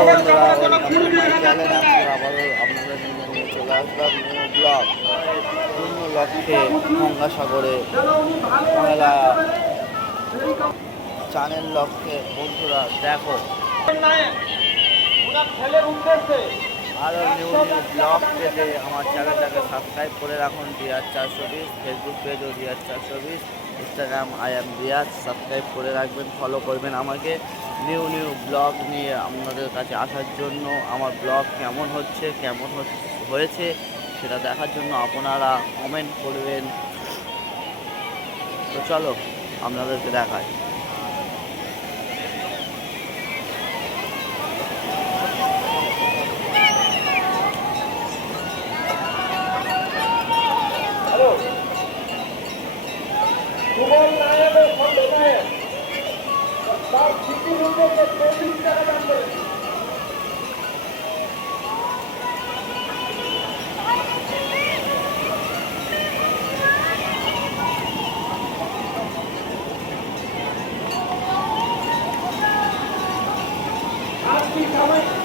বন্ধুরা আবারও আপনাদের নিয়ে চলে নিউ লক্ষ্যে গঙ্গাসাগরে মেলা চানের লক্ষ্যে বন্ধুরা দেখো আরও নিউ নিউ ব্লগ পেতে আমার চ্যানেলটাকে সাবস্ক্রাইব করে রাখুন রিয়াজ চারশো বিশ ফেসবুক পেজও রিয়াজ চারশো বিশ Instagram I am Riyaz subscribe করে রাখবেন ফলো করবেন আমাকে। নিউ নিউ ব্লগ নিয়ে আপনাদের কাছে আসার জন্য, আমার ব্লগ কেমন হচ্ছে, কেমন হয়েছে, সেটা দেখার জন্য আপনারা কমেন্ট করবেন। তো চলো, আপনাদেরকে দেখায় সুবল নায়ক ও খন্ড নায়ক তার স্মৃতির উদ্দেশ্যে চল্লিশ টাকা দান করেছে। মঙ্গলের জন্য